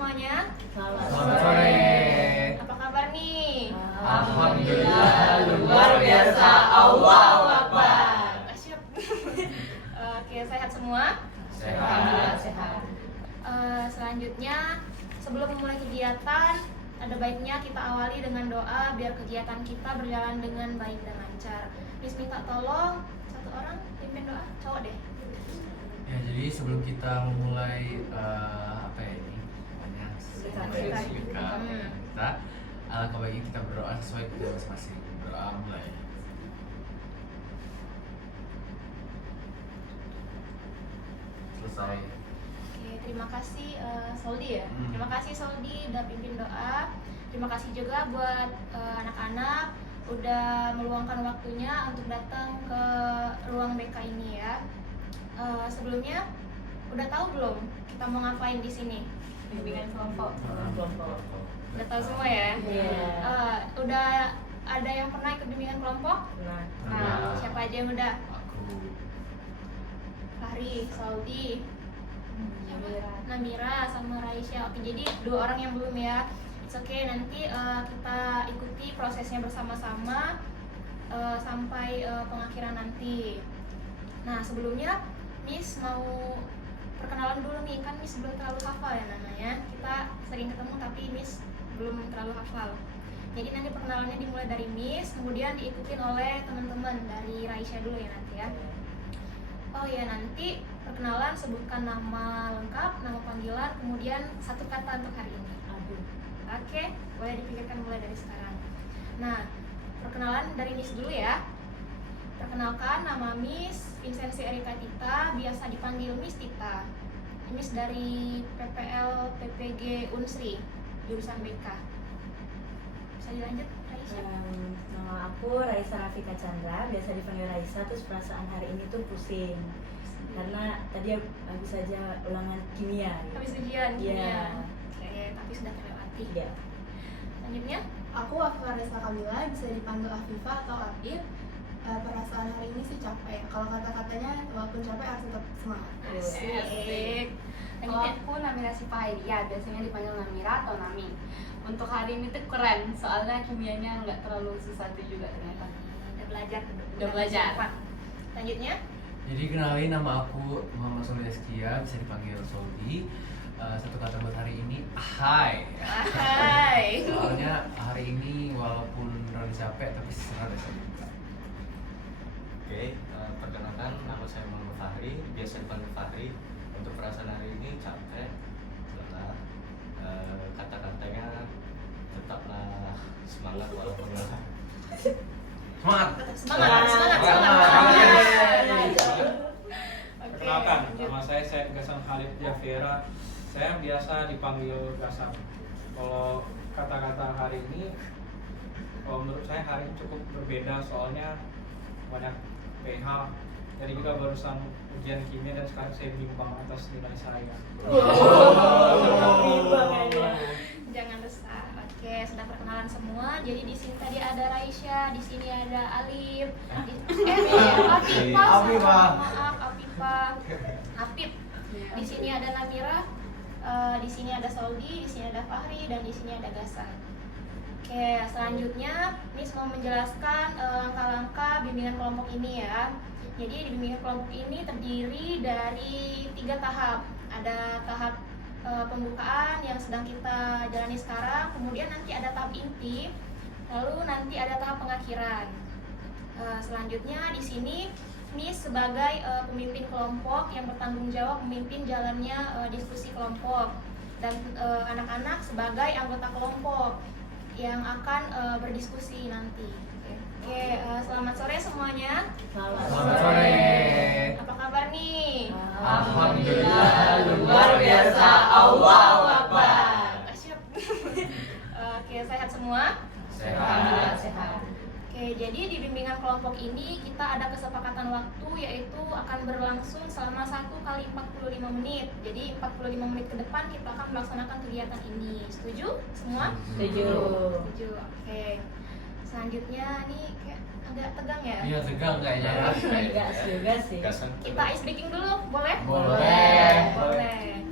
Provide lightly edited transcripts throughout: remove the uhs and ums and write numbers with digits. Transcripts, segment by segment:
semuanya. Selamat sore. Apa kabar nih? Alhamdulillah luar biasa. Allahu Akbar. Asyik. Oke, sehat semua? Sehat. Sehat. Selanjutnya, sebelum memulai kegiatan, ada baiknya kita awali dengan doa biar kegiatan kita berjalan dengan baik dan lancar. Miss minta tolong satu orang pimpin doa, cowok deh. Ya, jadi sebelum kita memulai apa ya ini namanya Sedekah. kita alangkah baiknya kita berdoa sesuai kebutuhan masing-masing. Berdoa mulai. Selesai. Oke, terima kasih Soldi ya. Hmm. Terima kasih Soldi udah pimpin doa. Terima kasih juga buat anak-anak udah meluangkan waktunya untuk datang ke ruang BK ini ya. Sebelumnya udah tahu belum kita mau ngapain di sini? Bimbingan kelompok. Udah tahu semua ya? Iya. Udah ada yang pernah ikut bimbingan kelompok? Nah, Nah, siapa aja yang udah? Aku. Fahri, Saudi, Namira. Namira sama Raisya. Oke, jadi dua orang yang belum ya. It's okay, nanti kita ikuti prosesnya bersama-sama sampai pengakhiran nanti. Nah, sebelumnya Miss mau perkenalan dulu nih, kan Miss belum terlalu hafal ya namanya. Kita sering ketemu tapi Miss belum terlalu hafal. Jadi nanti perkenalannya dimulai dari Miss, kemudian diikutin oleh teman-teman dari Raisya dulu ya nanti ya. Oh ya, nanti perkenalan sebutkan nama lengkap, nama panggilan, kemudian satu kata untuk hari ini. Aduh. Oke, boleh dipikirkan mulai dari sekarang. Nah, perkenalan dari Miss dulu ya. Perkenalkan, nama Miss Vincenzi Erika Tita, biasa dipanggil Miss Tita. Miss dari PPL PPG Unsri, jurusan BK. Bisa dilanjut, Raisya? Nama aku Raisa Rafika Chandra, biasa dipanggil Raisa. Terus perasaan hari ini tuh pusing karena tadi habis aja ulangan kimia. Habis ujian, Iya. kimia. Oke, tapi sudah terlewati. Iya. Selanjutnya, Aku Afifah Reza Kamila, bisa dipanggil Afifah atau Afif. Perasaan hari ini sih capek. Kalau kata-katanya, walaupun capek harus tetap semangat. asik. Kalau Selanjutnya, aku Namira Sipahiria, biasanya dipanggil Namira atau Nami. Untuk hari ini tuh keren, soalnya kimianya nggak terlalu susah tuh juga ternyata. udah belajar. Udah belajar. Pak. Selanjutnya, Jadi kenalin, nama aku Muhammad Soldi Eskia, bisa dipanggil Soldi. Satu kata buat hari ini, hai. hai. Soalnya hari ini walaupun rada capek tapi rada seru juga. Oke, perkenalkan nama saya Muhammad Fahri, biasa dipanggil Fahri. Untuk perasaan hari ini capek, lelah, kata-katanya tetaplah semangat walaupun lelah. Semangat. Semangat. Oke, Perkenalkan, lanjut. nama saya Syed Gasan Khalid Javiera. Saya biasa dipanggil Gasan. Kalau kata-kata hari ini, kalau menurut saya hari ini cukup berbeda soalnya banyak PH. Jadi juga barusan ujian kimia dan sekarang saya bimbang atas nilai saya. Jangan resah. Oke, sudah perkenalan semua. Jadi di sini tadi ada Raisya, di sini ada Alif, Afifah. Maaf, Afif. Di sini ada Namira, di sini ada Saudi, di sini ada Fahri, dan di sini ada Gasan. Oke, selanjutnya Miss mau menjelaskan langkah-langkah bimbingan kelompok ini ya. Jadi di bimbingan kelompok ini terdiri dari 3 tahap. Ada tahap pembukaan yang sedang kita jalani sekarang, kemudian nanti ada tahap inti, lalu nanti ada tahap pengakhiran. Selanjutnya di sini Miss sebagai pemimpin kelompok yang bertanggung jawab memimpin jalannya diskusi kelompok, dan anak-anak sebagai anggota kelompok yang akan berdiskusi nanti. Oke, selamat sore semuanya. Selamat sore. Apa kabar nih? Alhamdulillah luar biasa. Allahu Akbar. Asyik. Oke, sehat semua? Sehat. Sehat. Oke, jadi di bimbingan kelompok ini kita ada kesepakatan waktu, yaitu akan berlangsung selama 1 kali 45 menit. Jadi 45 menit ke depan kita akan melaksanakan kegiatan ini. Setuju semua? Setuju. Setuju. Oke. Selanjutnya nih kayak agak tegang ya. Iya, tegang kayaknya. Enggak juga sih. Gasan. Kita ice breaking dulu, boleh? Boleh. Boleh.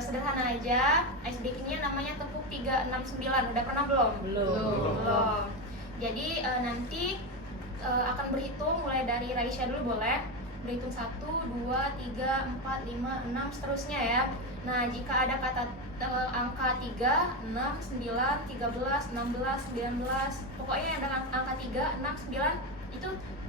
Sederhana aja. Ice speakingnya namanya tepuk 369. Udah pernah belum? Belum. Belum. Jadi nanti akan berhitung mulai dari Raisya dulu boleh. Berhitung 1, 2, 3, 4, 5, 6 seterusnya ya. Nah, jika ada kata angka 3, 6, 9, 13, 16, 19, pokoknya yang ada angka 3, 6, 9 itu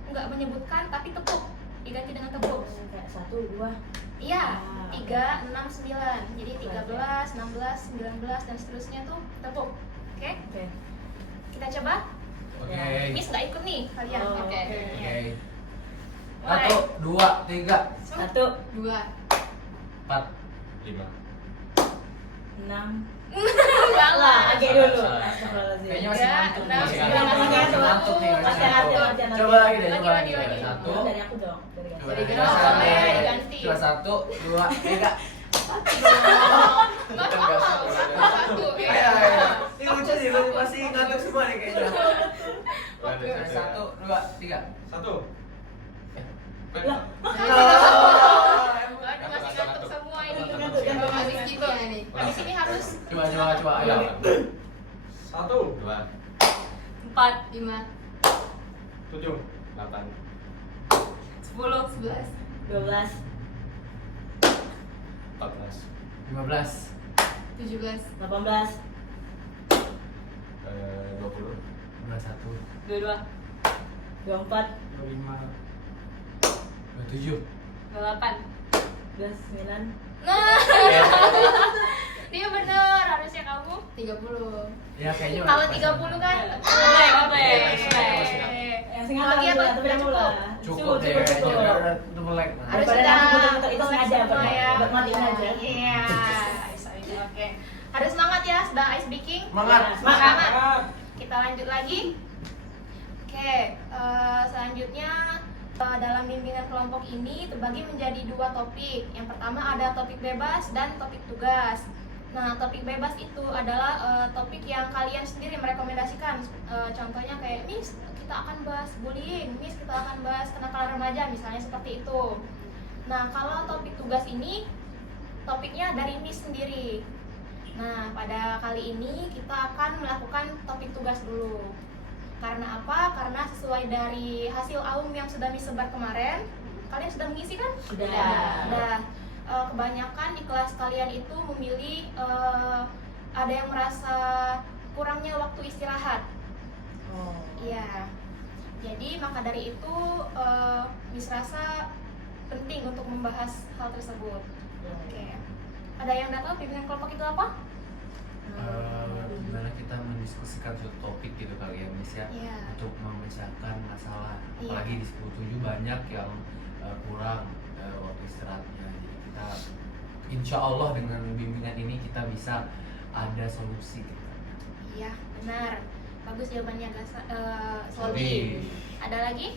nggak menyebutkan tapi tepuk, diganti dengan tepuk. Kayak 1, 2. Iya, Ah, 3, 6, 9. Jadi 13, 16, 19 dan seterusnya tuh tepuk. Oke? Oke. Kita coba. Oke. Miss nggak ikut nih kalian. Oh, Oke. Oke. Mulai. 1, 2, 3, 1, 2, 4. 5. 6. Enggak lah. Oke dulu. Salah. Astagfirullahaladzim. Kayaknya masih Tiga, ngantuk. enam, Masih sembilan, ngantuk. masih Masih ngantuk. ngantuk nih. Masih Masih ngantuk. ngantuk, masih Coba lagi deh. Lagi, Coba lagi, lagi. lagi. 1. Dari aku dong. Dari aku. Coba Dari lagi. Gaza. Satu. Boleh, diganti. Coba 1, 2, 3. Nggak salah. Satu. Ayo, ayo. Ini lucu sih. Masih ngantuk semua nih kayaknya. Lanjut, Oke, 1, 2, 3. 1. Lah, Aduh, masih ngantuk semua ini. habis gitu ya nih. Habis ini harus Coba. Ayo. 1, 2, 4, 5, 7, 8, 10, 11, 12. 14, 15. 17, 18. 20, 21. 22, 24. 25, 27. 28. 29. Nah, dia bener, harusnya kamu 30. Ya kayaknya kalau 30 kan Yang singa Lagi apa? tapi udah mulai. cukup deh kayaknya udah melek. Harus Daripada sudah nanti muter-muter itu sengaja, semua Pak. ya. Buat matiin aja. Iya. Oke. Harus semangat ya, sudah ice baking. Semangat. Semangat. Kita lanjut lagi. Oke, selanjutnya dalam bimbingan kelompok ini terbagi menjadi 2 topik. Yang pertama ada topik bebas dan topik tugas. Nah, topik bebas itu adalah topik yang kalian sendiri merekomendasikan. Contohnya kayak, Miss, kita akan bahas bullying, Miss, kita akan bahas kenakalan remaja, misalnya seperti itu. Nah, kalau topik tugas ini, topiknya dari Miss sendiri. Nah, pada kali ini kita akan melakukan topik tugas dulu. Karena apa? Karena sesuai dari hasil AUM yang sudah Miss sebar kemarin, kalian sudah mengisi kan? Sudah. Nah, kebanyakan di kelas kalian itu memilih ada yang merasa kurangnya waktu istirahat. Oh. Iya. Jadi maka dari itu Miss rasa penting untuk membahas hal tersebut. Oke. Ada yang udah tahu pimpinan kelompok itu apa? Gimana kita mendiskusikan suatu topik gitu kali ya Miss ya, Iya. untuk memecahkan masalah. Iya. Apalagi di 10-7 banyak yang kurang waktu istirahatnya. Jadi kita insya Allah dengan bimbingan ini kita bisa ada solusi gitu. Iya, benar. Bagus jawabannya Sorry. Soldi. Ada lagi?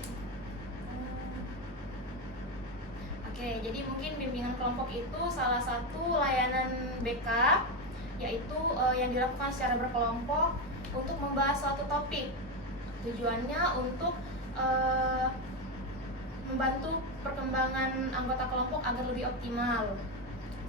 Oke, jadi mungkin bimbingan kelompok itu salah satu layanan BK, yaitu yang dilakukan secara berkelompok untuk membahas suatu topik. Tujuannya untuk membantu perkembangan anggota kelompok agar lebih optimal.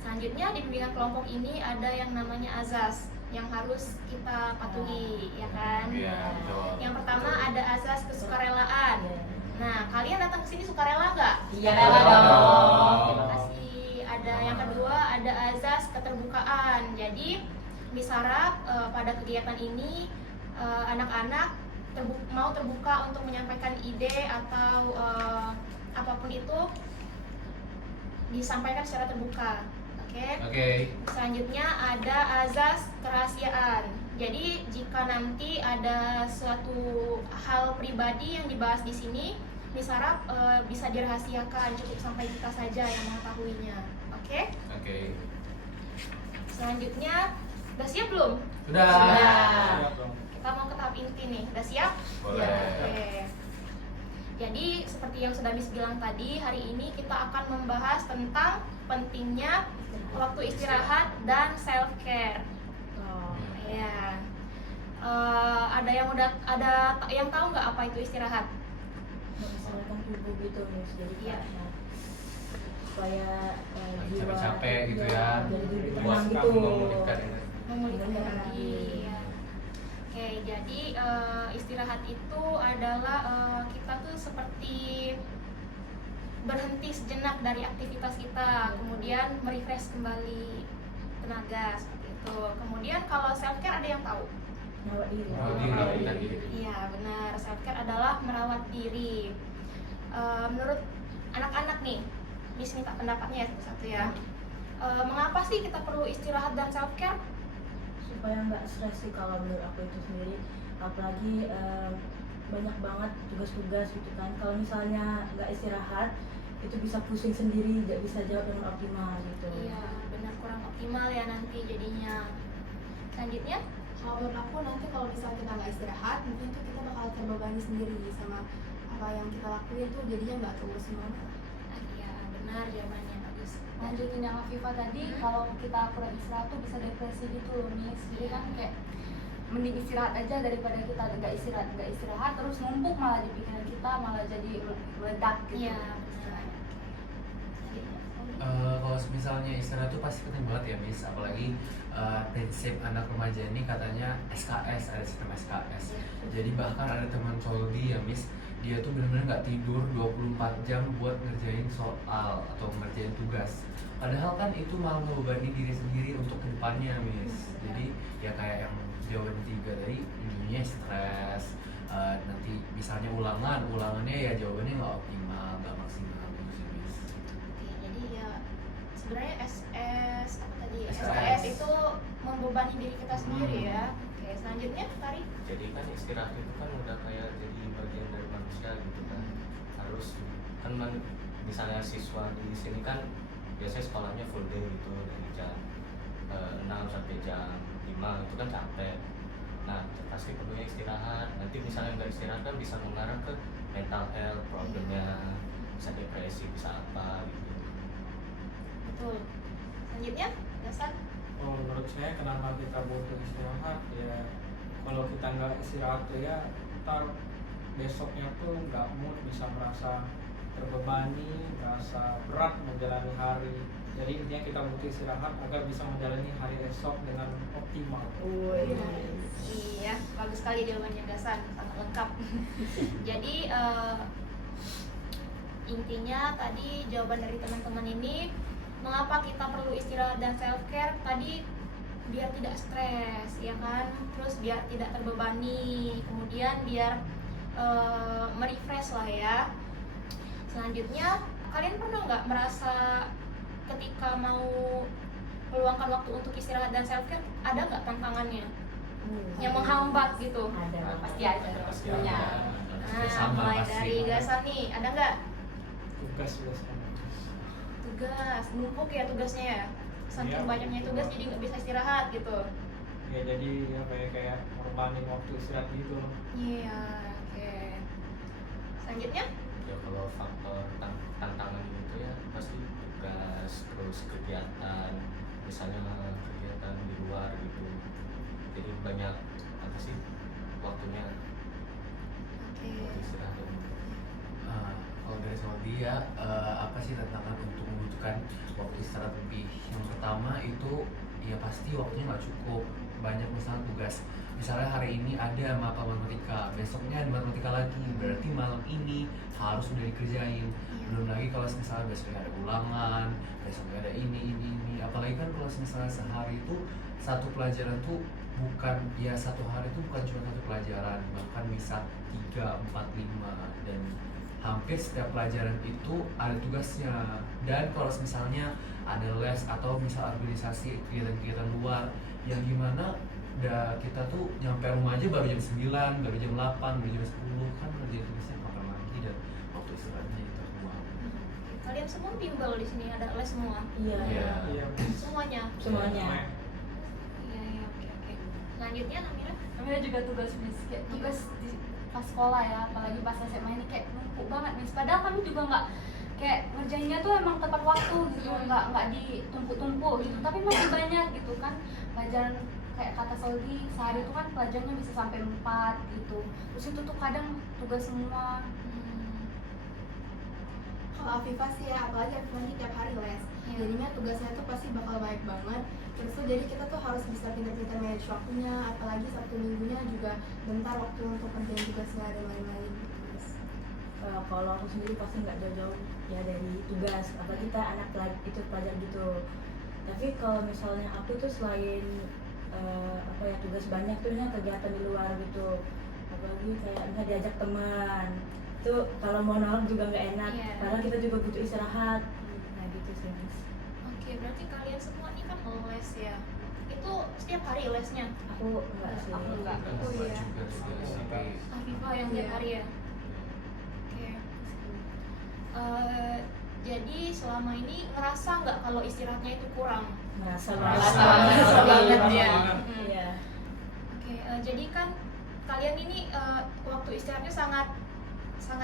Selanjutnya di bimbingan kelompok ini ada yang namanya azas yang harus kita patuhi, ya kan? Iya, betul. Yang pertama ada azas kesukarelaan. Iya. Nah, kalian datang ke sini sukarela nggak? Iya Rela dong. Terima kasih. Ada yang kedua ada azas keterbukaan. Jadi Miss harap pada kegiatan ini anak-anak mau terbuka untuk menyampaikan ide atau apapun itu disampaikan secara terbuka. Oke. Oke. Selanjutnya ada azas kerahasiaan. Jadi jika nanti ada suatu hal pribadi yang dibahas di sini, Miss harap bisa dirahasiakan, cukup sampai kita saja yang mengetahuinya. Oke? Oke. Selanjutnya, udah siap belum? Sudah. Siap dong. Kita mau ke tahap inti nih. Udah siap? Boleh. Ya, oke. Jadi seperti yang sudah Miss bilang tadi, hari ini kita akan membahas tentang pentingnya waktu istirahat dan self care. Oh. Ya. Ada yang tahu nggak apa itu istirahat? Menyesuaikan tubuh gitu, Miss. Jadi Iya. kayak supaya jiwa Capek-capek gitu ya. jadi lebih Puas tenang kamu gitu. Memulihkan energi. memulihkan Memulihkan energi. energi. Ya. Oke, jadi istirahat itu adalah kita tuh seperti berhenti sejenak dari aktivitas kita, kemudian merefresh kembali tenaga seperti itu. Kemudian kalau self care ada yang tahu? Merawat diri. Merawat diri. Iya benar, self care adalah merawat diri. Menurut anak-anak nih, Miss minta pendapatnya ya satu-satu ya. Mengapa sih kita perlu istirahat dan self care? Supaya nggak stres sih kalau menurut aku itu sendiri, apalagi banyak banget tugas-tugas gitu kan. Kalau misalnya nggak istirahat itu bisa pusing sendiri, nggak bisa jawab dengan optimal gitu. Iya benar, kurang optimal ya nanti jadinya. Selanjutnya, Kalau menurut aku nanti kalau misalnya kita nggak istirahat, mungkin tuh kita bakal terbebani sendiri sama apa yang kita lakuin tuh jadinya nggak terus semuanya. iya benar jawabannya bagus. Lanjutin yang Afifah tadi, kalau kita kurang istirahat tuh bisa depresi gitu loh Miss. Jadi kan kayak mending istirahat aja daripada kita nggak istirahat terus numpuk malah di pikiran kita, malah jadi meledak gitu. Iya benar. Selanjutnya, Kalau misalnya istirahat itu pasti penting banget ya Miss, apalagi prinsip anak remaja ini katanya SKS, ada sistem SKS. Jadi bahkan ada teman Coldi ya Miss, dia tuh benar-benar nggak tidur 24 jam buat ngerjain soal atau ngerjain tugas. Padahal kan itu malah membebani diri sendiri untuk kedepannya Miss. Jadi ya kayak yang jawaban 3 tadi, ujungnya stres. Nanti misalnya ulangannya ya jawabannya nggak optimal, nggak maksimal gitu sih Miss. Oke, jadi ya sebenarnya SS apa tadi? SKS. SKS itu membebani diri kita sendiri ya. Oke, selanjutnya Tari. Jadi kan istirahat itu kan udah kayak jadi bagian dari manusia gitu kan. Harus kan misalnya siswa di sini kan biasanya sekolahnya full day gitu dari jam 6 sampai jam 5 itu kan capek. Nah pasti perlunya istirahat. Nanti misalnya nggak istirahat kan bisa mengarah ke mental health problemnya, bisa depresi, bisa apa gitu. Betul. Selanjutnya, Gasan. Oh, menurut saya kenapa kita butuh istirahat ya, kalau kita nggak istirahat tuh ya ntar besoknya tuh nggak mood, bisa merasa terbebani, merasa berat menjalani hari. Jadi intinya kita butuh istirahat agar bisa menjalani hari esok dengan optimal. Iya, bagus sekali jawabannya Gasan, sangat lengkap. Jadi intinya tadi jawaban dari teman-teman ini, mengapa kita perlu istirahat dan self care tadi, biar tidak stres ya kan, terus biar tidak terbebani, kemudian biar merefresh lah ya. Selanjutnya, kalian pernah nggak merasa ketika mau meluangkan waktu untuk istirahat dan self care ada nggak tantangannya yang menghambat gitu? Ada. Pasti ada Pasti punya. ada. Nah, Sama mulai pasti. dari Gasan nih, ada nggak Tugas biasanya. tugas numpuk ya tugasnya ya, saking Iya. banyaknya tugas jadi nggak bisa istirahat gitu. Ya jadi ya kayak ngorbanin waktu istirahat gitu loh. Iya, oke. Selanjutnya, Ya kalau faktor tantangan itu ya pasti tugas, terus kegiatan, misalnya kegiatan di luar gitu. Jadi banyak apa sih waktunya oke. buat istirahat. Kalau dari soal dia, apa sih tantangan untuk membutuhkan waktu istirahat lebih? Yang pertama itu ya pasti waktunya nggak cukup, banyak misalnya tugas. Misalnya hari ini ada mata matematika, besoknya ada matematika lagi, berarti malam ini harus udah dikerjain. Belum lagi kalau misalnya besoknya ada ulangan, besoknya ada ini. Apalagi kan kalau misalnya sehari itu satu pelajaran tuh bukan, ya satu hari itu bukan cuma satu pelajaran, bahkan bisa 3, 4, 5, dan hampir setiap pelajaran itu ada tugasnya. Dan kalau misalnya ada les atau misal organisasi kegiatan-kegiatan luar yang gimana kita tuh nyampe rumah aja baru jam 9, baru jam 8, baru jam 10, kan ngerjain tugasnya kapan lagi dan waktu istirahatnya itu terbuang. Kalian semua bimbel di sini ada les semua. Iya. Iya. Iya. Semuanya. Semuanya. Iya, oke. Selanjutnya Namira. Namanya juga tugas Miss, kayak tugas di pas sekolah ya, apalagi pas SMA ini kayak numpuk banget Miss. Padahal kami juga nggak kayak ngerjainnya tuh emang tepat waktu gitu, nggak ditumpuk-tumpuk gitu, tapi masih banyak gitu kan pelajaran. Kayak kata Soldi, sehari itu kan pelajarannya bisa sampai 4 gitu. Terus itu tuh kadang tugas semua. Kalau Afifah sih ya, apalagi Afifah ini tiap hari les. jadinya tugasnya tuh pasti bakal banyak banget. Terus tuh jadi kita tuh harus bisa pintar-pintar manage waktunya, apalagi Sabtu Minggunya juga bentar waktu untuk kerjain tugasnya dan lain-lain. Kalau aku sendiri pasti nggak jauh-jauh ya dari tugas, apalagi kita anak itu pelajar gitu. Tapi kalau misalnya aku tuh selain tugas banyak tuh kegiatan di luar gitu, apalagi kayak misalnya diajak teman itu kalau mau nolak juga nggak enak, Iya. padahal kita juga butuh istirahat. Nah gitu sih Mas. Oke, berarti kalian semua ini kan les ya. Itu setiap hari lesnya? Aku enggak sih. Aku enggak. Oh, iya. juga sih, tapi Afifah yang tiap Iya. hari ya? Oke. Jadi selama ini ngerasa nggak kalau istirahatnya itu kurang? Merasa Merasa banget ya. Iya. Oke, jadi kan kalian ini waktu istirahatnya sangat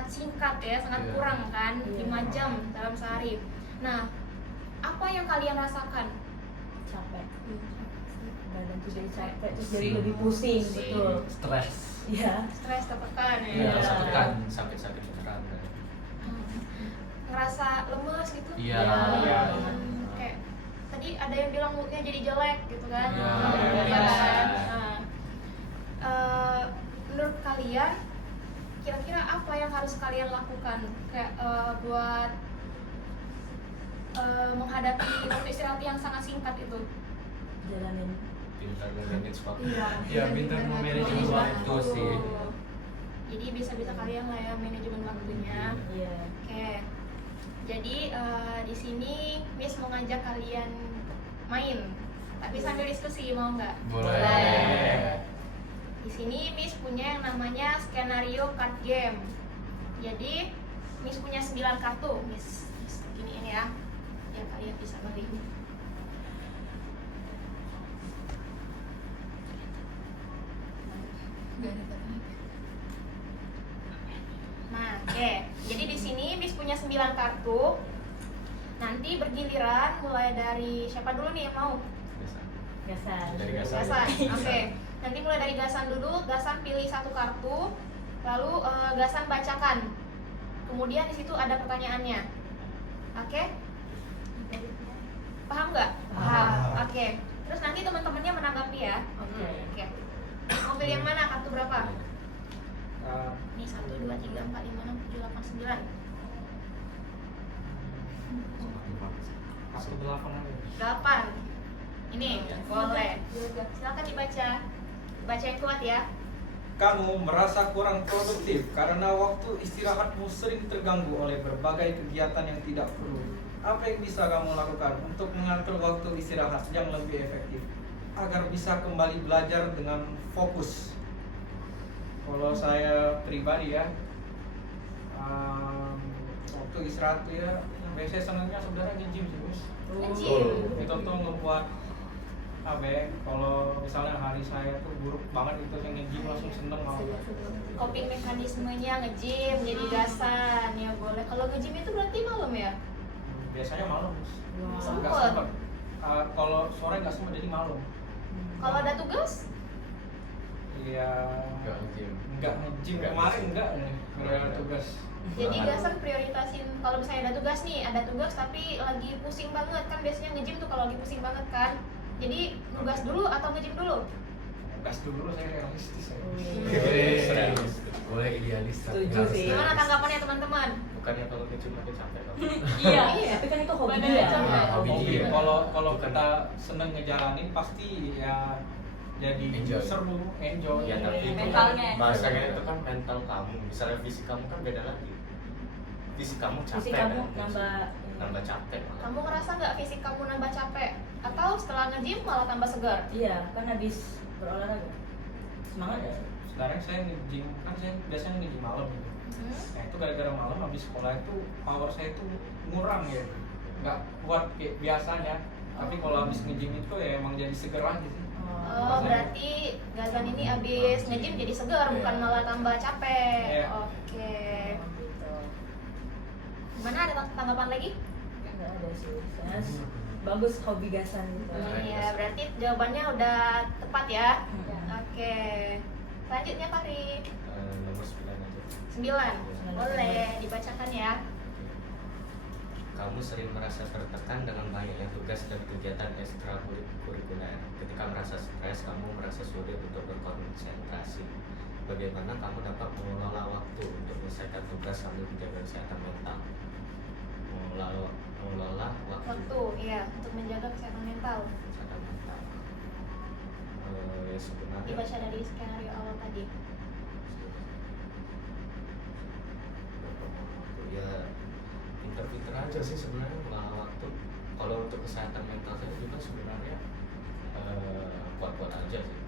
singkat ya, sangat Iya. kurang kan, Iya. 5 jam dalam sehari. Nah, apa yang kalian rasakan? Capek. Badan tuh jadi capek, terus jadi Pusing. lebih pusing, Pusing. betul. stres. Iya. Stres, tertekan ya? Iya, tertekan. sakit-sakit beneran kan. Ngerasa lemes gitu? Iya. Iya. Kayak tadi ada yang bilang moodnya jadi jelek gitu kan? Iya. Iya Iya. kan? Nah, menurut kalian kira-kira apa yang harus kalian lakukan kayak buat menghadapi waktu istirahat yang sangat singkat itu? Jalanin. Pintar manage waktu. Iya, pintar memanage waktu sih. Jadi bisa-bisa kalian lah ya manajemen waktunya. Iya. Oke. Jadi di sini Miss mau ngajak kalian main, tapi sambil diskusi, mau nggak? Boleh. Di sini Miss punya yang namanya skenario card game. Jadi Miss punya 9 kartu. Miss giniin ya, biar kalian bisa beli. Nah, oke. Jadi di sini Miss punya 9 kartu. Nanti bergiliran mulai dari siapa dulu nih yang mau? Biasa. Gasan. Dari gasan. Gasan. Oke. Nanti mulai dari Gasan dulu. Gasan pilih satu kartu, lalu Gasan bacakan. Kemudian di situ ada pertanyaannya. Oke? Paham nggak? Paham. Oke. Terus nanti teman-temannya menanggapi ya. Oke. Oke. Mau pilih yang mana? Kartu berapa? Uh, Ini 1, 2, 3, 4, 5, 6, 7, 8, 9. Aku 8 aja. 8. Ini boleh. Silakan dibaca. Baca yang kuat ya. Kamu merasa kurang produktif karena waktu istirahatmu sering terganggu oleh berbagai kegiatan yang tidak perlu. Apa yang bisa kamu lakukan untuk mengatur waktu istirahat yang lebih efektif agar bisa kembali belajar dengan fokus? Kalau saya pribadi ya, waktu istirahat tuh ya, biasanya senangnya sebenarnya nge-gym sih Bos. Nge-gym. Itu tuh ngebuat apa ya, kalau misalnya hari saya tuh buruk banget itu yang nge-gym langsung seneng malah. Coping mekanismenya nge-gym jadi Gasan ya boleh. Kalau nge-gym itu berarti malam ya? Biasanya malam Bos. Wow. Sempet. Nggak sempet. Kalau sore nggak sempet jadi malam. Kalau ada tugas? Iya. Enggak nge-gym. Nggak nge-gym Nggak kemarin nge-gym. nggak nih, gara-gara tugas. Jadi Gasan prioritasin kalau misalnya ada tugas nih, ada tugas tapi lagi pusing banget kan biasanya nge-gym tuh kalau lagi pusing banget kan. Jadi nugas dulu atau nge-gym dulu? Gas dulu saya realistis ya. Boleh idealis. tapi Setuju harus sih. Gimana realistis. tanggapannya teman-teman? Bukannya kalau nge-gym makin capek kan? Iya. Tapi kan itu hobi Badan ya. capek. Hobi Hobi. dia. Kalau Bukan. kita seneng ngejalanin pasti ya jadi Enjoy. seru, enjoy. Ya tapi itu Mentalnya. kan bahasanya itu kan mental kamu. Misalnya fisik kamu kan beda lagi. Fisik kamu capek. Fisik kamu kan? nambah capek. Kamu ngerasa nggak fisik kamu nambah capek? Atau setelah nge-gym malah tambah segar? Iya, kan habis berolahraga. Semangat ya. Sekarang saya nge-gym, kan saya biasanya nge-gym malam gitu. Nah itu gara-gara malam habis sekolah itu power saya itu ngurang ya, nggak kuat kayak biasanya. Tapi kalau habis nge-gym itu ya emang jadi seger lagi sih. Oh, berarti Gasan ini abis nge-gym jadi segar, bukan malah tambah capek. Iya. Oke. Gitu. Gimana, ada tanggapan lagi? Nggak ada sih. Soalnya bagus hobi Gasan gitu. Iya, berarti jawabannya udah tepat ya. Iya. Oke. Selanjutnya Fahri. Nomor 9 aja. 9. Boleh dibacakan ya. Kamu sering merasa tertekan dengan banyak tugas dan kegiatan ekstrakurikuler. Ketika merasa stres, kamu merasa sulit untuk berkonsentrasi. Bagaimana kamu dapat mengelola waktu untuk menyelesaikan tugas sambil menjaga kesehatan mental? Mengelola Waktu, iya, untuk menjaga kesehatan mental. kesehatan mental. Ya sebenarnya Dibaca dari skenario awal tadi. ya pinter-pinter aja sih sebenarnya mengelola waktu. Kalau untuk kesehatan mental saya juga sebenarnya kuat-kuat aja sih.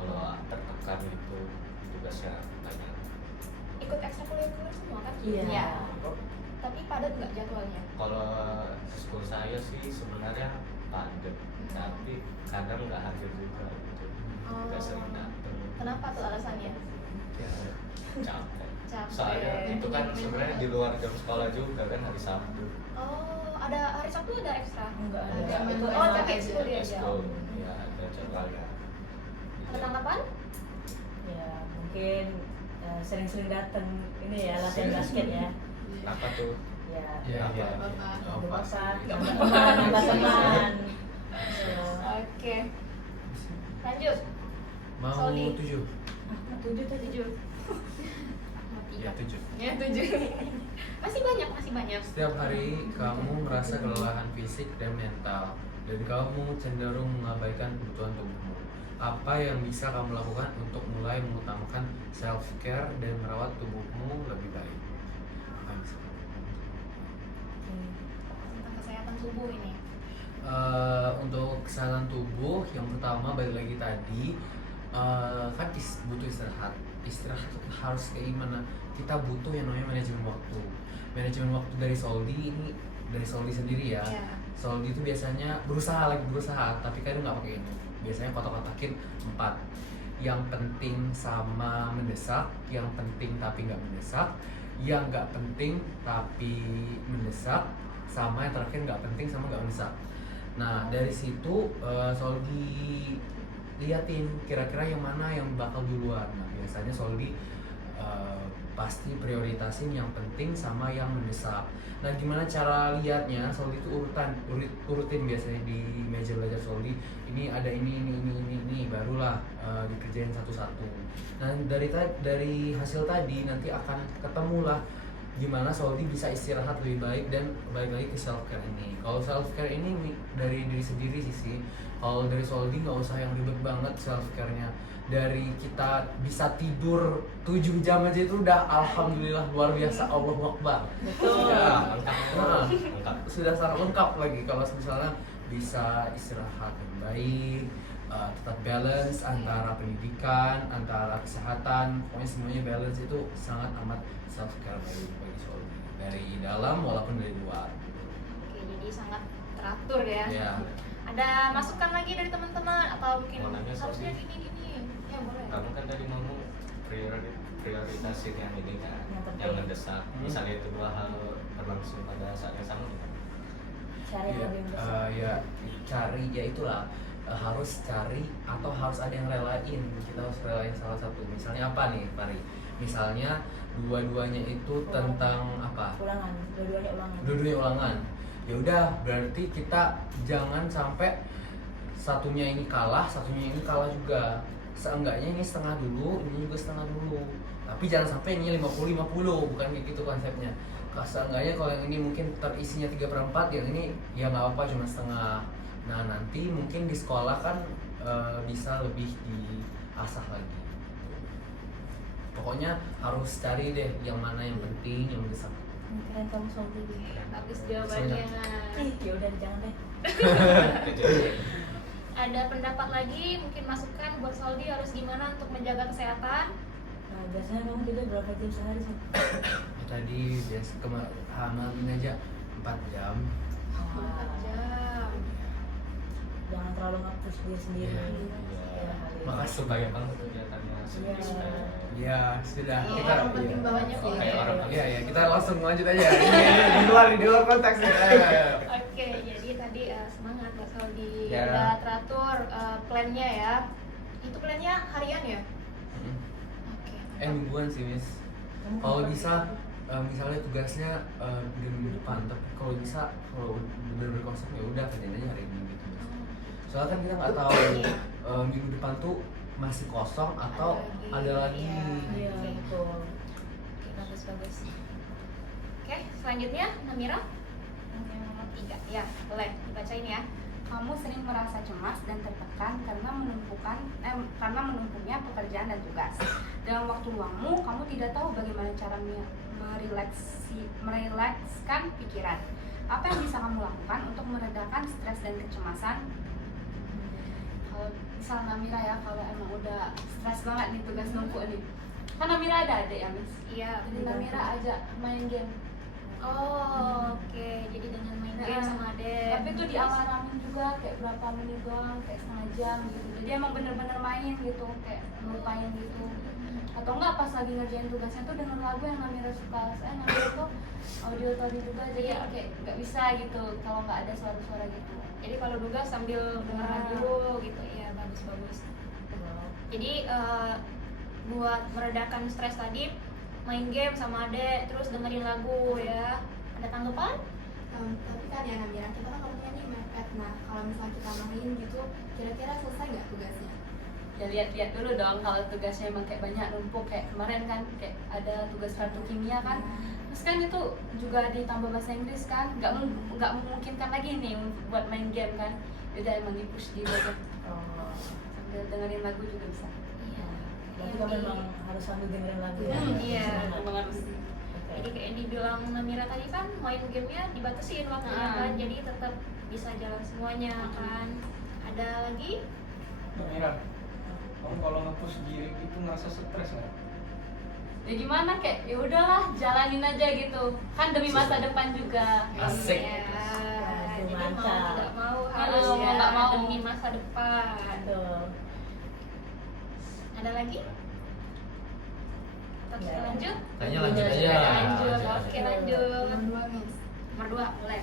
Kalau tertekan itu tugasnya banyak. Ikut ekstrakurikuler semua kan? Iya. Iya. Tapi padat nggak jadwalnya? Kalau school saya sih sebenarnya padat, tapi kadang nggak hadir juga gitu. Nggak sering datang. Kenapa tuh alasannya? Ya, capek. Capek. Soalnya itu kan sebenarnya di luar jam sekolah juga kan hari Sabtu. Oh, ada hari Sabtu ada ekstra? Enggak ada. Enggak, Itu Oh, emang tapi ekskul ya? Eskul, ya ada jadwalnya. Ada tanggapan? ya mungkin sering-sering datang ini ya latihan basket ya. Apa tuh? Ya. Iya, iya. Apa-apa. Nggak Nambah apa-apa sih. nambah teman. So, Oke. Lanjut. Mau Soli. 7? tujuh tuh 7. Ya 7. Ya 7. Masih banyak. Setiap hari kamu merasa kelelahan fisik dan mental, dan kamu cenderung mengabaikan kebutuhan tubuhmu. Apa yang bisa kamu lakukan untuk mulai mengutamakan self care dan merawat tubuhmu lebih baik? Apa yang bisa kamu lakukan? Tentang kesehatan tubuh ini. Untuk kesehatan tubuh, yang pertama balik lagi tadi, kan butuh istirahat. Istirahat itu harus kayak gimana? Kita butuh yang namanya manajemen waktu. Manajemen waktu dari Soldi ini, dari Soldi sendiri ya. Iya. Soldi itu biasanya berusaha, tapi kadang nggak pakai ini. Biasanya kotak-kotakin 4. Yang penting sama mendesak, yang penting tapi nggak mendesak, yang nggak penting tapi mendesak, sama yang terakhir nggak penting sama nggak mendesak. Nah dari situ Soldi liatin kira-kira yang mana yang bakal duluan. Nah biasanya Soldi pasti prioritasin yang penting sama yang mendesak. Nah gimana cara lihatnya? Soldi itu urutin biasanya di meja belajar Soldi. Ini ada ini barulah dikerjain satu-satu. Nah dari hasil tadi nanti akan ketemulah gimana Soldi bisa istirahat lebih baik dan balik lagi ke self care ini. Kalau self care ini dari diri sendiri sih. Kalau dari Soldi nggak usah yang ribet banget self care-nya. Dari kita bisa tidur 7 jam aja itu udah alhamdulillah luar biasa, Allahu Akbar. Betul. Ya, Lengkap. sudah sangat lengkap lagi kalau misalnya bisa istirahat yang baik, tetap balance antara pendidikan, antara kesehatan, pokoknya semuanya balance itu sangat amat self care bagi Soldi dari dalam walaupun dari luar. Oke, jadi sangat teratur ya. Ya. Ada masukan lagi dari teman-teman atau mungkin Mau nanya, harusnya Sofi? gini? Ya boleh. Kamu kan tadi ngomong prioritasin yang ini kan, Yang penting. yang mendesak. Misalnya itu 2 hal berlangsung pada saat yang sama gimana? Cari yang lebih mendesak. Ya cari ya itulah harus cari atau harus ada yang relain. Kita harus relain salah satu. Misalnya apa nih, Pari? Misalnya dua-duanya itu tentang apa? Ulangan, dua-duanya ulangan. Dua-duanya ulangan. Ya udah, berarti kita jangan sampai satunya ini kalah juga. Seenggaknya ini setengah dulu, ini juga setengah dulu. Tapi jangan sampai ini 50-50, bukan kayak gitu konsepnya. Seenggaknya kalau yang ini mungkin terisinya 3/4, yang ini ya nggak apa-apa cuma setengah. Nah nanti mungkin di sekolah kan bisa lebih diasah lagi. Pokoknya harus cari deh yang mana yang penting, yang mendesak. Keren kamu Soldi. Bagus jawabannya. Ya udah jangan deh. Ada pendapat lagi, mungkin masukan buat Soldi harus gimana untuk menjaga kesehatan? Nah, biasanya kamu tidur berapa jam sehari sih? Tadi biasa kemarin aja 4 jam. 4 jam. Jangan terlalu ngapus diri sendiri. Iya. Ya, Makasih banyak banget kegiatannya Iya. Ya sudah Iya, kita orang penting banget sih. Kayak orang ya kita langsung lanjut aja. Ini di luar konteks nih. Oke, jadi tadi semangat Mbak Soldi. Ya. Udah teratur plannya ya. Itu plannya harian ya? Oke. Mingguan sih Miss. Kamu Kalau kenapa? bisa misalnya tugasnya di minggu depan, tapi kalau bisa kalau bener-bener konsepnya udah kerjain aja hari ini gitu. Soalnya kan kita nggak tahu minggu depan tuh masih kosong atau ada lagi. Iya, betul. Oke, bagus. Oke, selanjutnya Namira. Yang 3, ya boleh dibacain ya. Kamu sering merasa cemas dan tertekan karena menumpuknya pekerjaan dan tugas. Dalam waktu luangmu, kamu tidak tahu bagaimana cara merilekskan pikiran. Apa yang bisa kamu lakukan untuk meredakan stres dan kecemasan? Kalau misal Namira ya, kalau emang udah stres banget nih tugas numpuk nih. Kan Namira ada adik ya, Miss? Iya. Jadi Namira ajak main game. Oh, oke. Jadi dengan main game sama adek. Tapi itu dialarmin juga kayak berapa menit doang, kayak setengah jam gitu. Jadi emang bener-bener main gitu, kayak ngelupain gitu. Atau enggak pas lagi ngerjain tugasnya tuh dengan lagu yang Namira suka. Saya Namira tuh audio tadi juga, jadi kayak nggak bisa gitu kalau nggak ada suara-suara gitu. Jadi kalau tugas sambil denger radio gitu, iya bagus. Jadi buat meredakan stres tadi main game sama adek, terus dengerin lagu ya. Ada tanggapan? Tapi kan ya Namira, kita kan kalau punya nih mepet. Nah kalau misalnya kita main gitu, kira-kira selesai nggak tugasnya? Ya lihat-lihat dulu dong kalau tugasnya emang kayak banyak numpuk, kayak kemarin kan kayak ada tugas kartu kimia kan. Terus kan itu juga ditambah bahasa Inggris kan, nggak memungkinkan lagi nih buat main game kan. Udah emang di-push di aja. Sambil dengerin lagu juga bisa. Iya. Berarti kan memang harus sambil dengerin lagu ya. Iya. Emang harus. Jadi kayak yang dibilang Namira tadi kan, main gamenya dibatasin waktunya kan, jadi tetap bisa jalan semuanya kan. Ada lagi? Mira, kamu kalau nge-push diri itu ngerasa stres nggak? Ya gimana, kayak ya udahlah jalanin aja gitu. Kan demi masa depan juga. Asik. Ya, jadi mau Mantap. tidak mau harus Mau ya, nggak mau. demi masa depan. Betul. Ada lagi? Atau kita Ya. lanjut? Kayaknya lanjut aja. Lanjut, oke lanjut. Nomor 2 Miss. Nomor 2, mulai.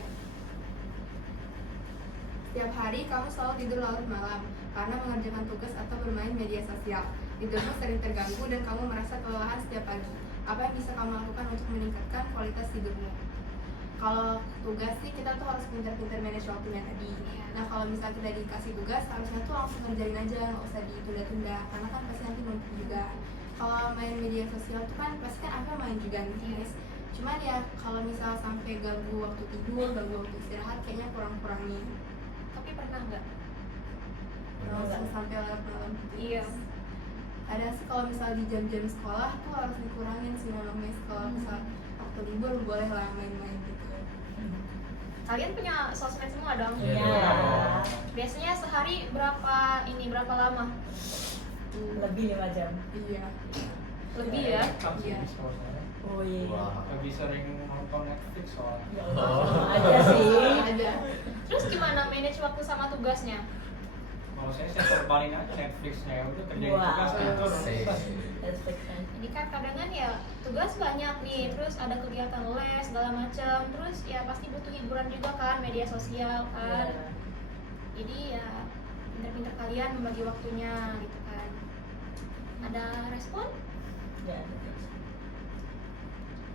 Setiap hari kamu selalu tidur larut malam karena mengerjakan tugas atau bermain media sosial. Tidurmu sering terganggu dan kamu merasa kelelahan setiap pagi. Apa yang bisa kamu lakukan untuk meningkatkan kualitas tidurmu? Kalau tugas sih kita tuh harus pintar-pintar manage waktunya tadi. Nah kalau misalnya kita dikasih tugas, harusnya tuh langsung ngerjain aja, nggak usah ditunda-tunda. Karena kan pasti nanti numpuk juga. Kalau main media sosial tuh kan pasti kan apa main juga nih guys. Cuman ya kalau misal sampai ganggu waktu tidur, ganggu waktu istirahat, kayaknya kurang-kurangin. Tapi pernah nggak? Langsung sampai larut malam gitu. Iya. Ada sih kalau misal di jam-jam sekolah tuh harus dikurangin sih memang Miss. Kalau misal waktu libur boleh lah main-main gitu. Kalian punya sosmed semua dong? Iya. Biasanya sehari berapa lama? Lebih 5 jam. Iya. Lebih ya? Kan sih Iya. Miss, kalau saya Oh iya. Wah. lebih sering nonton Netflix soalnya. Ya Allah, sama aja sih. Ada. Terus gimana manage waktu sama tugasnya? Kalau saya terbalin aja Netflixnya, ya udah kerjain Wah. tugas tidur. Asik. Netflix kan. Jadi kan kadang kan ya tugas banyak nih, terus ada kegiatan les segala macam, terus ya pasti butuh hiburan juga kan, media sosial kan. Iya. Jadi ya pintar-pintar kalian membagi waktunya gitu kan. Ada respon? Ya.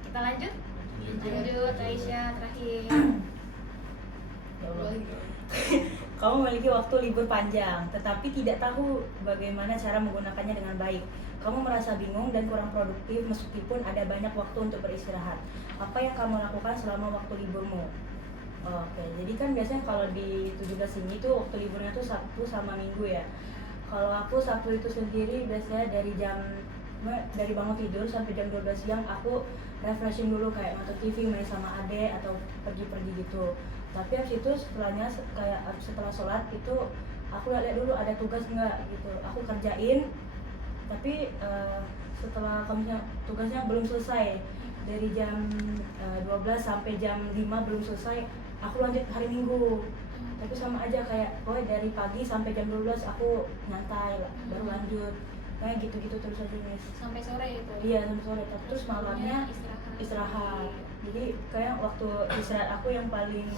Kita lanjut? Lanjut, Aisyah terakhir. Ya Allah. Boleh gitu. Kamu memiliki waktu libur panjang, tetapi tidak tahu bagaimana cara menggunakannya dengan baik. Kamu merasa bingung dan kurang produktif meskipun ada banyak waktu untuk beristirahat. Apa yang kamu lakukan selama waktu liburmu? Oke, jadi kan biasanya kalau di 17 ini tuh waktu liburnya tuh Sabtu sama Minggu ya. Kalau aku Sabtu itu sendiri biasanya dari bangun tidur sampai jam 12 siang aku refreshing dulu, kayak nonton TV, main sama adek atau pergi-pergi gitu. Tapi habis itu setelah sholat itu aku lihat dulu ada tugas nggak gitu, aku kerjain. Tapi setelah tugasnya belum selesai dari jam 12 sampai jam 5 belum selesai, aku lanjut hari Minggu. Tapi sama aja kayak dari pagi sampai jam 12 aku nyantai baru lanjut. Kayak gitu-gitu terus aja Miss. Sampai sore itu? Iya sampai sore, terus malamnya istirahat. Jadi kayak waktu istirahat aku yang paling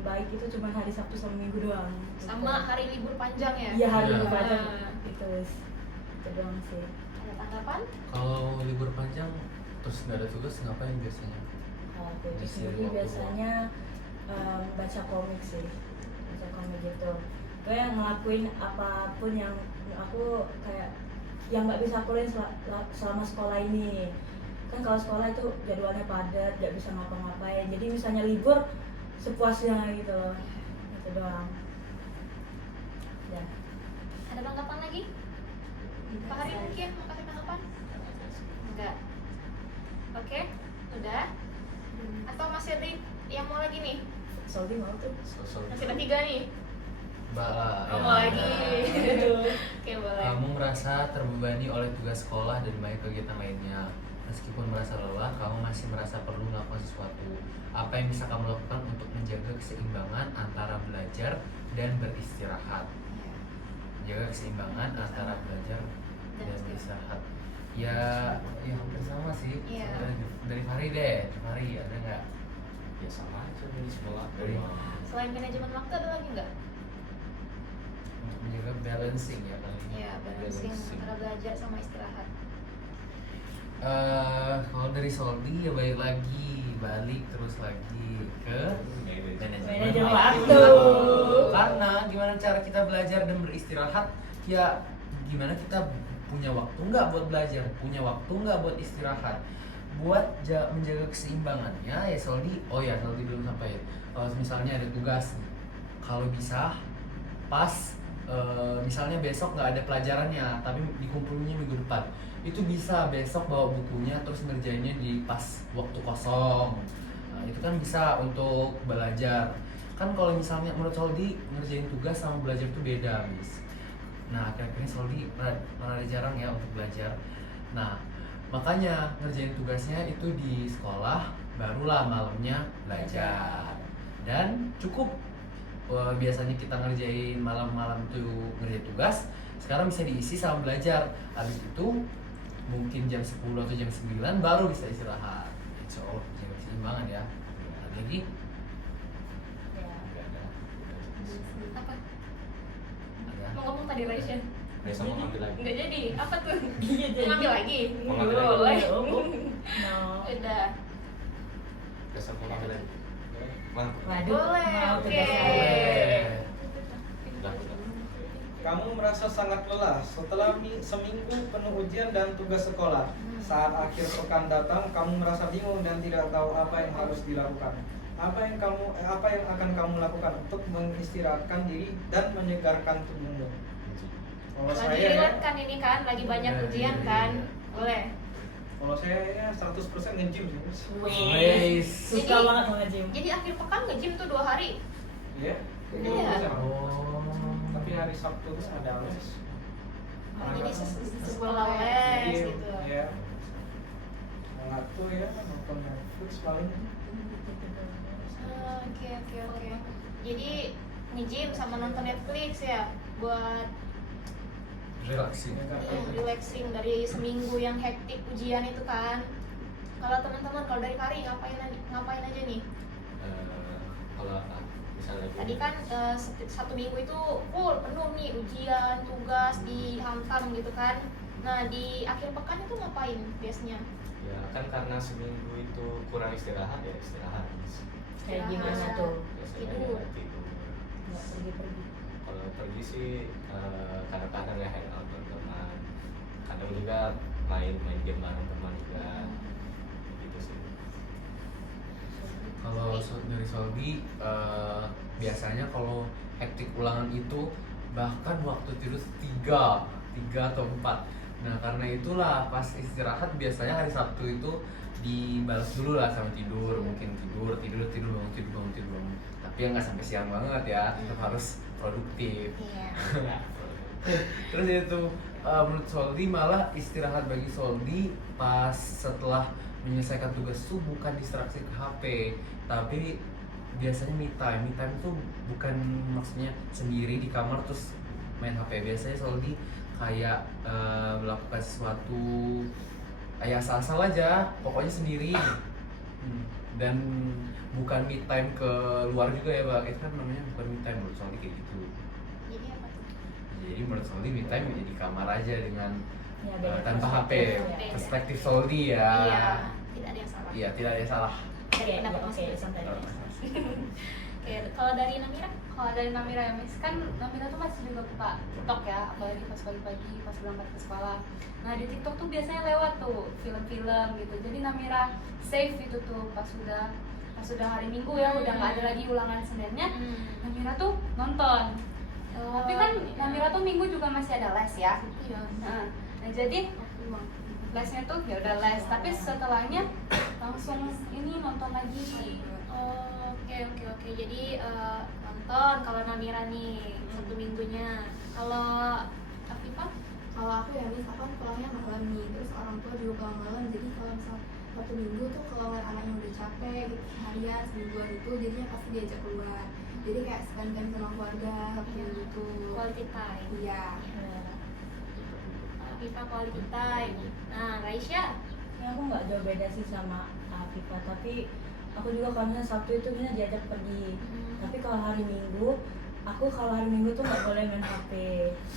baik itu cuma hari Sabtu sama Minggu doang. Sama hari libur panjang ya? Iya hari Iya. libur panjang Nah, itu doang sih. ada tanggapan? Kalau libur panjang Terus nggak ada tugas ngapain biasanya? Kalau aku itu Ngisi sendiri waktu. biasanya baca komik sih, baca komik gitu. Kayak ngelakuin apapun yang aku kayak yang nggak bisa aku lakuin selama sekolah ini. Kan kalau sekolah itu jadwalnya padat, nggak bisa ngapa-ngapain. Jadi misalnya libur sepuasnya gitu loh, itu doang. Ya. Ada tanggapan lagi? Pak Hari mungkin mau kasih tanggapan? Enggak. Oke, udah. Atau masih ada yang mau lagi nih? Soldi mau tuh. Masih ada 3 nih. Mbak, Mau lagi. Oke, boleh. Kamu merasa terbebani oleh tugas sekolah dan banyak kegiatan lainnya. Meskipun merasa lelah, kamu masih merasa perlu melakukan sesuatu. Apa yang bisa kamu lakukan untuk menjaga keseimbangan antara belajar dan beristirahat? Menjaga keseimbangan antara belajar dan beristirahat. Ya hampir sama sih. Iya. Dari Fahri deh, Fahri ada nggak? Ya sama aja di sekolah. Dari Selain manajemen waktu ada lagi nggak? untuk menjaga balancing ya kali ini. Iya, balancing antara belajar sama istirahat. Kalau dari Soldi ya balik terus lagi ke Manajemen waktu. waktu. Karena gimana cara kita belajar dan beristirahat, ya gimana kita punya waktu nggak buat belajar, punya waktu nggak buat istirahat, buat menjaga keseimbangannya ya Soldi. Oh ya Soldi belum sampai. Misalnya ada tugas, kalau bisa pas misalnya besok nggak ada pelajarannya tapi dikumpulinnya minggu depan, itu bisa besok bawa bukunya terus ngerjainnya di pas waktu kosong. Nah, itu kan bisa untuk belajar. Kan kalau misalnya menurut Soldi ngerjain tugas sama belajar itu beda, Miss. Nah, akhir-akhirnya Soldi malah jarang ya untuk belajar. Nah, makanya ngerjain tugasnya itu di sekolah, barulah malamnya belajar. Dan cukup biasanya kita ngerjain malam-malam tuh ngerjain tugas, sekarang bisa diisi sama belajar. Habis itu mungkin jam 10 atau jam 9 baru bisa istirahat. Insya Allah jaga keseimbangan ya. Jadi Ya. Apa? ada Mau ngomong tadi Raisya? Besok mau ngambil lagi. Enggak jadi. Apa tuh? Iya, jadi. Mau ngambil lagi? Mau ngambil lagi. Boleh. No. Udah. Besok mau ngambil lagi. Mana? Waduh. Boleh, mau oke. tugas saya. Udah. Kamu merasa sangat lelah setelah seminggu penuh ujian dan tugas sekolah. Saat akhir pekan datang, kamu merasa bingung dan tidak tahu apa yang harus dilakukan. Apa yang akan kamu lakukan untuk mengistirahatkan diri dan menyegarkan tubuhmu? Kalau Lagi saya relate kan ini kan, lagi banyak Iya, ujian iya, kan? iya. Boleh. Kalau saya ya 100% nge-gym sih, Mas. Wes. Suka Jadi- banget nge-gym. Jadi akhir pekan nge-gym tuh 2 hari. Iya. Iya. Oh. Tapi hari Sabtu tuh ada les. Jadi sekolah les Jadi, gitu. ya. Nggak tuh ya nonton Netflix paling. Oke. Jadi nge-gym sama nonton Netflix ya buat Relaxing. relaxing dari seminggu yang hektik ujian itu kan. Kalau teman-teman, kalau dari Fari ngapain aja nih? Kalau apa? Misalnya Tadi kan satu minggu itu full penuh nih ujian, tugas dihantam gitu kan. Nah di akhir pekan itu ngapain biasanya? ya kan karena seminggu itu kurang istirahat ya istirahat. Kayak gimana tuh? Biasanya Tidur. ya tidur. Nggak pergi-pergi. Kalau pergi sih kadang-kadang ya hangout bareng teman, kadang juga main game bareng teman juga, gitu sih. Kalau dari Soldi biasanya kalau hektik ulangan itu bahkan waktu tidur 3 atau 4. Nah karena itulah pas istirahat biasanya hari Sabtu itu dibalas dulu lah sama tidur, mungkin tidur bangun. Tapi ya nggak sampai siang banget ya, tetap harus produktif. Iya. Terus itu menurut Soldi malah istirahat bagi Soldi pas setelah menyelesaikan tugas itu bukan distraksi ke HP, tapi biasanya me time. Me time itu bukan maksudnya sendiri di kamar terus main HP. Biasanya Soldi kayak melakukan sesuatu kayak asal-asal aja, pokoknya sendiri. Dan bukan me time ke luar juga ya Bang, itu kan namanya bukan me time menurut Soldi kayak gitu. Jadi apa tuh? Jadi menurut Soldi me time ya di kamar aja dengan Ya, beda tanpa HP. perspektif. Perspektif Soldi ya. Iya, tidak ada yang salah. Iya, tidak ada yang salah. Dari pendapat Oke, masing-masing. santai. Oke, kalau dari Namira? Kalau dari Namira ya Miss, kan Namira tuh masih juga buka TikTok ya, apalagi pas pagi-pagi pas berangkat ke sekolah. Nah di TikTok tuh biasanya lewat tuh film-film gitu, jadi Namira save itu tuh pas sudah hari Minggu ya, udah nggak ada lagi ulangan Seninnya, Namira tuh nonton. Tapi kan Namira tuh Minggu juga masih ada les ya. Iya. Nah jadi lesnya tuh ya udah les, tapi setelahnya langsung ini nonton lagi. Oh, oke. Jadi nonton kalau Namira nih satu minggunya. Kalau Afifah? Kalau aku ya Miss, aku kan pulangnya malam nih, terus orang tua juga pulang malam, jadi kalau misal satu minggu tuh kalau ngeliat anaknya udah capek gitu, harian semingguan itu jadinya pasti diajak keluar, jadi kayak spend time sama keluarga gitu. Quality time. Iya. Afifah quality time. Nah, Raisya? Ya, aku nggak jauh beda sih sama Afifa, tapi aku juga kalau misalnya Sabtu itu bisa diajak pergi. Tapi kalau hari Minggu tuh nggak boleh main HP.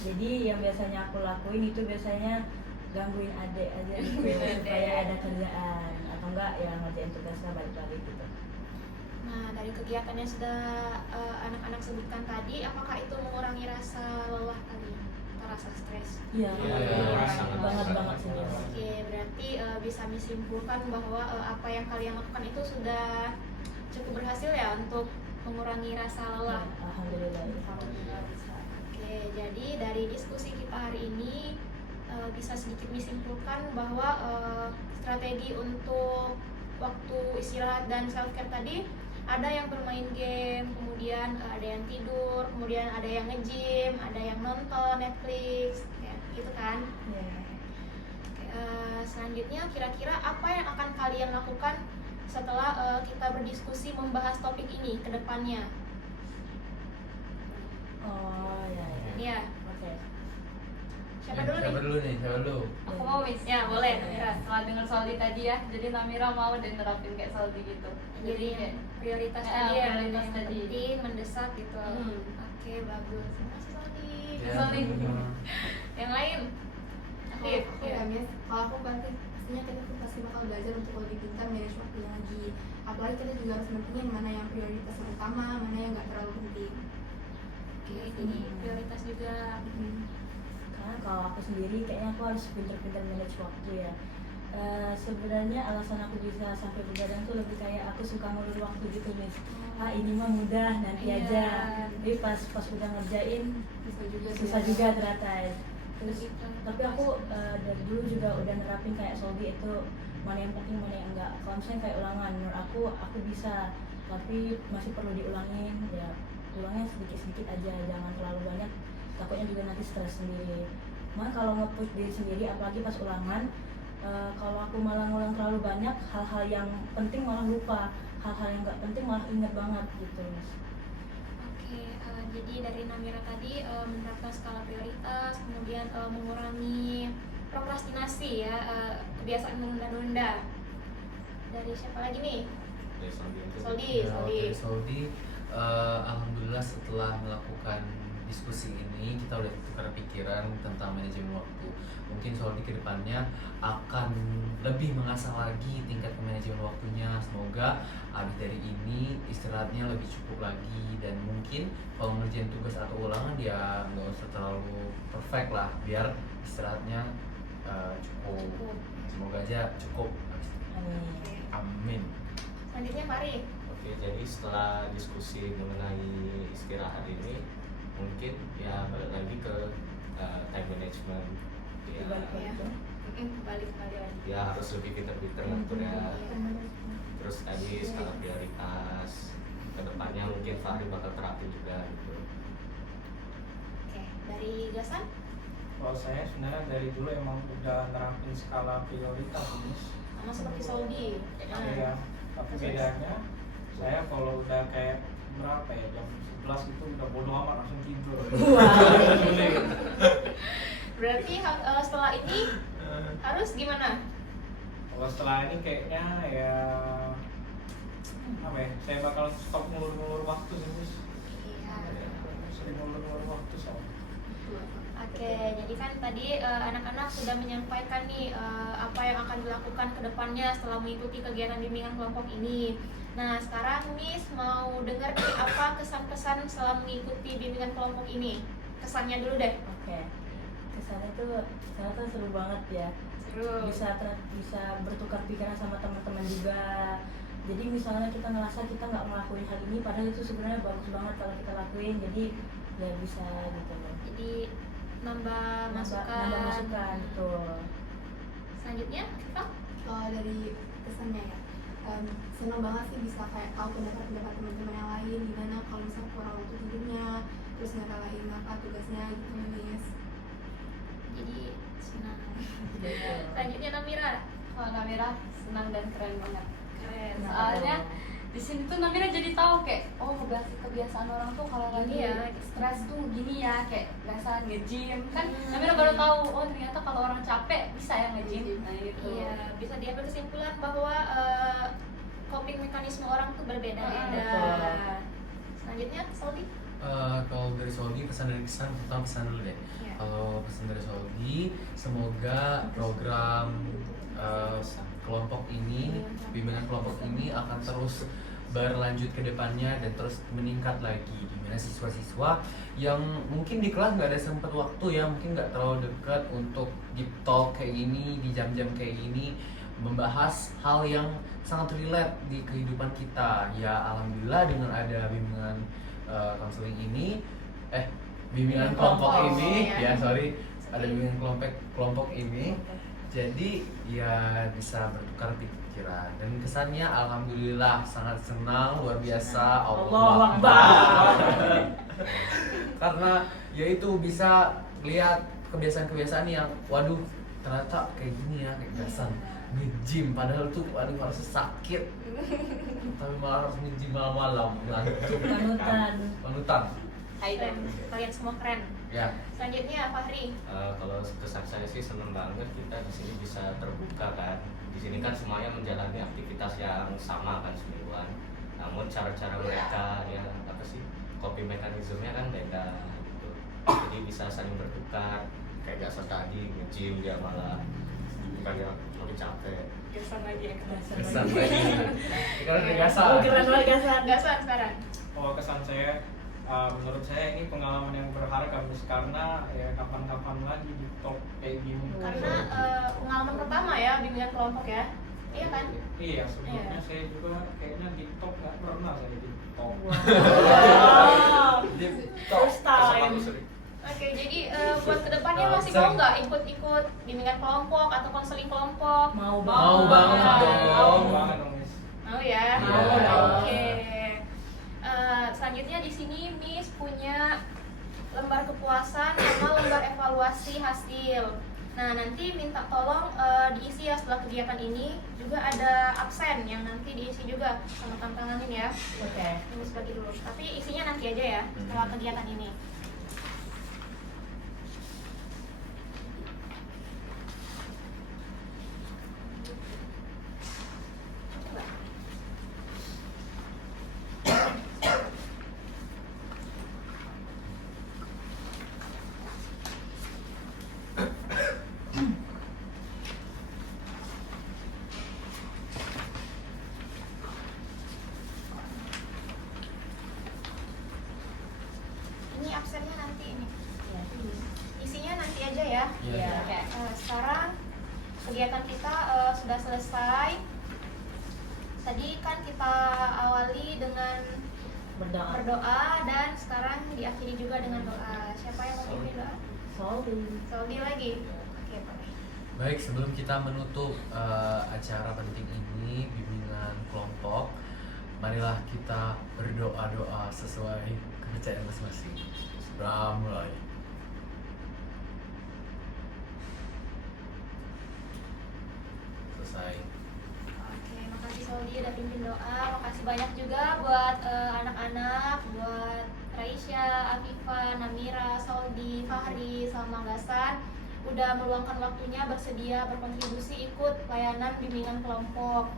Jadi yang biasanya aku lakuin itu biasanya gangguin adik aja gitu supaya ada kerjaan, atau enggak ya ngerjain tugasnya balik-balik gitu. Nah, dari kegiatan yang sudah anak-anak sebutkan tadi, apakah itu mengurangi rasa lelah kali? Atau rasa stres? Iya, Iya, banget sangat. banget sih. Oke, berarti bisa disimpulkan bahwa apa yang kalian lakukan itu sudah cukup berhasil ya untuk mengurangi rasa lelah. Alhamdulillah. Alhamdulillah bisa. Oke, jadi dari diskusi kita hari ini bisa sedikit disimpulkan bahwa strategi untuk waktu istirahat dan self care tadi ada yang bermain game, kemudian ada yang tidur, kemudian ada yang nge-gym, ada yang nonton Netflix, ya, gitu kan. Iya. Selanjutnya kira-kira apa yang akan kalian lakukan setelah kita berdiskusi membahas topik ini ke depannya? Oh ya. Ya, Oke. siapa dulu nih? Siapa dulu? Aku mau Miss. Ya, boleh, Namira. Setelah dengar Soldi tadi ya, jadi Namira mau deh nerapin kayak Soldi gitu. Jadi kayak prioritas Ya, tadi ya, prioritas yang tadi. penting, mendesak gitu. Hmm. Oke, bagus. Terima kasih Soldi. Ya. Soldi. Yang lain? Kalau Afif, aku ya Miss, kalau aku berarti pastinya kita tuh pasti bakal belajar untuk lebih pintar manage waktunya lagi. Apalagi kita juga harus mentingin mana yang prioritas yang utama, mana yang nggak terlalu penting. Oke, jadi prioritas juga. Karena kalau aku sendiri kayaknya aku harus pintar-pintar manage waktu ya. Sebenarnya alasan aku bisa sampai begadang tuh lebih kayak aku suka ngulur waktu gitu nih. Ini mah mudah, nanti Iya. aja. Tapi pas udah ngerjain susah juga ternyata. Terus tapi aku dari dulu juga udah nerapin kayak Soldi itu mana yang penting mana yang enggak. Kalau misalnya kayak ulangan menurut aku bisa, tapi masih perlu diulangin ya. Ulangnya sedikit-sedikit aja, jangan terlalu banyak, takutnya juga nanti stres sendiri. Malah kalau nge-push diri sendiri apalagi pas ulangan, kalau aku malah ngulang terlalu banyak, hal-hal yang penting malah lupa, hal-hal yang nggak penting malah inget banget gitu Mas. Oke, jadi dari Namira tadi menerapkan skala prioritas, kemudian mengurangi prokrastinasi ya, kebiasaan menunda-nunda. Dari siapa lagi nih? Dari Soldi aja. Soldi, Ya, Soldi. oke, Soldi, alhamdulillah setelah melakukan diskusi ini kita udah tukar pikiran tentang manajemen waktu. Mungkin Soldi kedepannya akan lebih mengasah lagi tingkat manajemen waktunya. Semoga abis dari ini istirahatnya lebih cukup lagi, dan mungkin kalau ngerjain tugas atau ulangan ya nggak usah terlalu perfect lah, biar istirahatnya cukup. Semoga aja cukup. Amin. Amin. Selanjutnya Fari. Oke, jadi setelah diskusi mengenai istirahat ini, mungkin ya balik lagi ke time management. Ya, Ya. Balik lagi. ya harus lebih pintar-pintar ngatur ya. Terus tadi skala prioritas. Kedepannya mungkin Fahri bakal terapin juga gitu. Oke, dari Gasan? Kalau saya sebenarnya dari dulu emang udah nerapin skala prioritas Miss. Sama seperti Soldi. Iya, tapi bedanya saya kalau udah kayak berapa ya, jam 11 itu udah bodo amat langsung tidur. Berarti setelah ini harus gimana? Kalau setelah ini kayaknya ya apa ya, saya bakal stop ngulur-ngulur waktu sih Miss. Iya. Sering ngulur-ngulur waktu soalnya. Oke, Oke, jadi kan tadi anak-anak sudah menyampaikan nih apa yang akan dilakukan ke depannya setelah mengikuti kegiatan bimbingan kelompok ini. Nah, sekarang Miss mau dengar nih apa kesan-kesan setelah mengikuti bimbingan kelompok ini. Kesannya dulu deh. Oke. Kesannya tuh ternyata seru banget ya. Seru. Bisa bertukar pikiran sama teman-teman juga. Jadi misalnya kita ngerasa kita nggak ngelakuin hal ini, padahal itu sebenarnya bagus banget kalau kita lakuin. Jadi ya bisa gitu loh. Jadi nambah masukan. Nambah masukan, betul. Selanjutnya, Pak. Kalau dari kesannya ya, senang banget sih bisa kayak tahu pendapat teman-teman yang lain, gimana kalau misalnya kurang waktu tidurnya, terus ngeralain apa tugasnya gitu Miss. Jadi senang. Selanjutnya Namira. Kalau Namira senang dan keren banget. Keren. Soalnya di sini tuh Namira jadi tahu kayak kebiasaan orang tuh kalau lagi Gini ya. stres tuh gini ya, kayak biasa nge-gym kan. Namira baru tahu oh ternyata kalau orang capek bisa ya nge-gym. Nah gitu. Iya, bisa diambil kesimpulan bahwa coping mekanisme orang tuh berbeda-beda. betul. Selanjutnya, Soldi. Kalau dari Soldi, pesan dari kesan, pertama pesan dulu deh. Iya. Kalau pesan dari Soldi, semoga program kelompok ini, bimbingan kelompok ini akan terus berlanjut ke depannya dan terus meningkat lagi, dimana siswa-siswa yang mungkin di kelas nggak ada sempat waktu ya, mungkin nggak terlalu dekat untuk deep talk kayak gini di jam-jam kayak gini, membahas hal yang sangat relate di kehidupan kita. Ya alhamdulillah dengan ada bimbingan konseling ini, bimbingan kelompok ini, ya. ada bimbingan kelompok ini, jadi ya bisa bertukar pikiran dan kesannya alhamdulillah sangat senang, luar biasa. Allahu Akbar. Karena ya itu bisa lihat kebiasaan-kebiasaan yang waduh ternyata kayak gini ya, kayak kebiasaan nge-gym padahal tuh waduh harusnya sakit tapi malah harus nge-gym malam-malam ngantuk. Panutan. Keren. Kalian semua keren. Ya. Selanjutnya, Fahri. Kalau kesan saya sih seneng banget kita di sini bisa terbuka kan. Di sini kan semuanya menjalani aktivitas yang sama kan semingguan. Namun cara-cara mereka ya apa sih coping mekanismenya kan beda gitu. Jadi bisa saling bertukar. Kayak biasa tadi nge-gym dia malah bukan dia lebih capek. Gasan lagi ya, Kesan lagi. Karena kegasan. Keren banget gasan. Gasan sekarang. Oh, kesan saya, menurut saya ini pengalaman yang berharga Miss, karena ya kapan-kapan lagi di talk kayak gini. Karena pengalaman pertama ya bimbingan kelompok ya. Iya kan? Iya, sebelumnya Iya. saya juga kayaknya di talk nggak pernah saya di talk. Wow. First time. Oke, jadi buat kedepannya masih mau sering. nggak ikut-ikut bimbingan kelompok atau konseling kelompok? Mau Mau banget Mau dong. banget dong Miss. Mau ya? Mau dong. Oke. Selanjutnya di sini Miss punya lembar kepuasan sama lembar evaluasi hasil. Nah, nanti minta tolong diisi ya setelah kegiatan ini. Juga ada absen yang nanti diisi juga sama tantanganin ya. Oke. Ini bagi dulu. Tapi isinya nanti aja ya setelah kegiatan ini. Ini absennya nanti ini. Isinya nanti aja ya. Iya. Oke. Sekarang kegiatan kita sudah selesai. Tadi kan kita awali dengan berdoa dan sekarang diakhiri juga dengan doa. Siapa yang mau pimpin doa? Soldi lagi. Oke, Pak. Baik, sebelum kita menutup acara penting ini, bimbingan kelompok, marilah kita berdoa-doa sesuai kepercayaan masing-masing. Sebelum mulai. Selesai. Oke, makasih Soldi udah pimpin doa. Makasih banyak juga buat anak-anak, buat Raisya, Afifa, Namira, Soldi, Fahri, sama Gasan udah meluangkan waktunya bersedia berkontribusi ikut layanan bimbingan kelompok.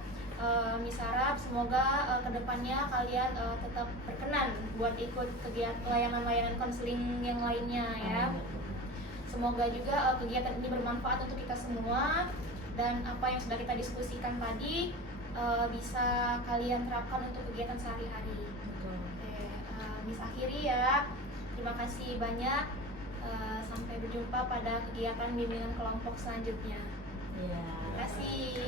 Misarab, semoga kedepannya kalian tetap berkenan buat ikut kegiatan layanan-layanan konseling yang lainnya ya. Semoga juga kegiatan ini bermanfaat untuk kita semua, dan apa yang sudah kita diskusikan tadi bisa kalian terapkan untuk kegiatan sehari-hari. Betul. Oke, Miss akhiri ya. Terima kasih banyak. Sampai berjumpa pada kegiatan bimbingan kelompok selanjutnya. Iya. Terima kasih.